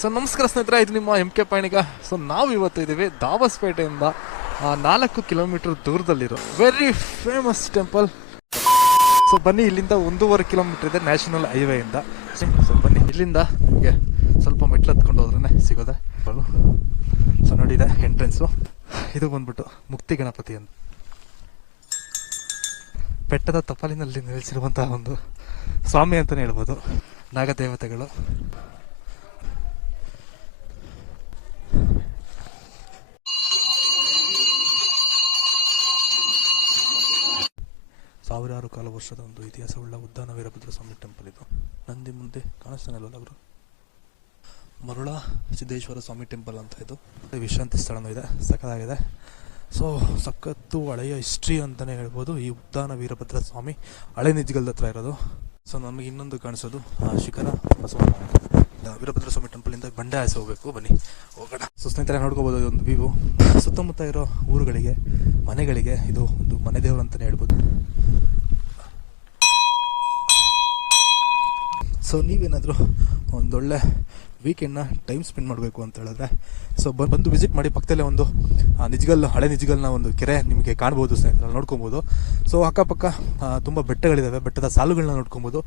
So ನಮಸ್ಕಾರ ಸ್ನೇಹಿತರೆ, ಇದು ನಿಮ್ಮ ಎಂ ಕೆ ಪಯಣಿಗ. ಸೊ ನಾವು ಇವತ್ತು ಇದ್ದೀವಿ ದಾಬಸ್ಪೇಟೆಯಿಂದ 4 ಕಿಲೋಮೀಟರ್ ದೂರದಲ್ಲಿರೋ ವೆರಿ ಫೇಮಸ್ ಟೆಂಪಲ್. ಸೊ ಬನ್ನಿ, ಇಲ್ಲಿಂದ 1.5 ಕಿಲೋಮೀಟರ್ ಇದೆ ನ್ಯಾಷನಲ್ ಹೈವೇಯಿಂದ. ಸೊ ಬನ್ನಿ, ಇಲ್ಲಿಂದ ನಿಮಗೆ ಸ್ವಲ್ಪ ಮೆಟ್ಲು ಹತ್ಕೊಂಡು ಹೋದ್ರೇ ಸಿಗೋದೆ. ಸೊ ನೋಡಿದೆ ಎಂಟ್ರೆನ್ಸು. ಇದು ಬಂದ್ಬಿಟ್ಟು ಮುಕ್ತಿ ಗಣಪತಿ ಅಂತ ಬೆಟ್ಟದ ತಪಾಲಿನಲ್ಲಿ ನಿಲ್ಲಿಸಿರುವಂತಹ ಒಂದು ಸ್ವಾಮಿ ಅಂತಲೇ ಹೇಳ್ಬೋದು. ನಾಗದೇವತೆಗಳು. ಸಾವಿರಾರು ಕಾಲ ವರ್ಷದ ಒಂದು ಇತಿಹಾಸವುಳ್ಳ ಉದ್ದಾನ ವೀರಭದ್ರ ಸ್ವಾಮಿ ಟೆಂಪಲ್ ಇದು. ನಂದಿ ಮುಂದೆ ಕಾಣಿಸ್ತಾನಲ್ಲ ಅವರು, ಮರುಳ ಸಿದ್ದೇಶ್ವರ ಸ್ವಾಮಿ ಟೆಂಪಲ್ ಅಂತ. ಇದು ವಿಶ್ರಾಂತಿ ಸ್ಥಳನೂ ಇದೆ, ಸಕ್ಕತ್ತಾಗಿದೆ. ಸೊ ಸಖತ್ತು ಹಳೆಯ ಹಿಸ್ಟ್ರಿ ಅಂತಲೇ ಹೇಳ್ಬೋದು ಈ ಉದ್ದಾನ ವೀರಭದ್ರ ಸ್ವಾಮಿ. ಹಳೆ ನಿಜ್ಗಲ್ದ ಹತ್ರ ಇರೋದು. ಸೊ ನಮಗೆ ಇನ್ನೊಂದು ಕಾಣಿಸೋದು ಶಿಖರ ಬಸವಣ್ಣ ವೀರಭದ್ರ ಸ್ವಾಮಿ ಟೆಂಪಲಿಂದ ಬಂಡೆ ಹಾಸಿ ಹೋಗಬೇಕು. ಬನ್ನಿ ಹೋಗೋಣ. ಸೊ ಸ್ನೇಹಿತರೆ, ನೋಡ್ಕೋಬೋದು ಇದೊಂದು ವ್ಯೂ. ಸುತ್ತಮುತ್ತ ಇರೋ ಊರುಗಳಿಗೆ, ಮನೆಗಳಿಗೆ ಇದು ಒಂದು ಮನೆ ದೇವರು ಅಂತಲೇ ಹೇಳ್ಬೋದು. ಸೊ ನೀವೇನಾದರೂ ಒಂದೊಳ್ಳೆ ವೀಕೆಂಡ್ನ ಟೈಮ್ ಸ್ಪೆಂಡ್ ಮಾಡಬೇಕು ಅಂತ ಹೇಳಿದ್ರೆ ಸೊ ಬಂದು ವಿಸಿಟ್ ಮಾಡಿ. ಪಕ್ಕದಲ್ಲೇ ಒಂದು ನಿಜ್ಗಲ್ಲು, ಹಳೆ ನಿಜ್ಗಲ್ನ ಒಂದು ಕೆರೆ ನಿಮಗೆ ಕಾಣ್ಬೋದು ಸ್ನೇಹಿತರೆ, ನೋಡ್ಕೊಬೋದು. ಸೊ ಅಕ್ಕಪಕ್ಕ ತುಂಬ ಬೆಟ್ಟಗಳಿದ್ದಾವೆ, ಬೆಟ್ಟದ ಸಾಲುಗಳನ್ನ ನೋಡ್ಕೊಬೋದು.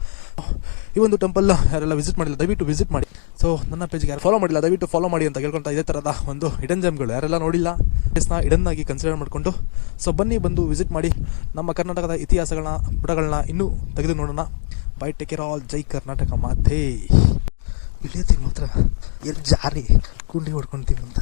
ಈ ಒಂದು ಟೆಂಪಲ್ ಯಾರೆಲ್ಲ ವಿಸಿಟ್ ಮಾಡಿಲ್ಲ ದಯವಿಟ್ಟು ವಿಸಿಟ್ ಮಾಡಿ. ಸೊ ನನ್ನ ಪೇಜ್ಗೆ ಯಾರು ಫಾಲೋ ಮಾಡಿಲ್ಲ ದಯವಿಟ್ಟು ಫಾಲೋ ಮಾಡಿ ಅಂತ ಹೇಳ್ಕೊಳ್ತಾ, ಇದೇ ಥರದ ಒಂದು ಹಿಡನ್ ಜೆಮ್ಗಳು ಯಾರೆಲ್ಲ ನೋಡಿಲ್ಲ ಪ್ಲೇಸ್ನ ಹಿಡನ್ ಆಗಿ ಕನ್ಸಿಡರ್ ಮಾಡಿಕೊಂಡು ಸೊ ಬನ್ನಿ, ಬಂದು ವಿಸಿಟ್ ಮಾಡಿ. ನಮ್ಮ ಕರ್ನಾಟಕದ ಇತಿಹಾಸಗಳನ್ನ ಪುಟಗಳನ್ನ ಇನ್ನೂ ತೆಗೆದು ನೋಡೋಣ. Bye take care all. ಜೈ ಕರ್ನಾಟಕ ಮಾತೆ. ಇಳಿಯೋತಿಗೆ ಮಾತ್ರ ಎಲ್ಲಿ ಜಾರಿ ಕುಂಡಿ ಹೊಡ್ಕೊತೀವಿ ಅಂತ.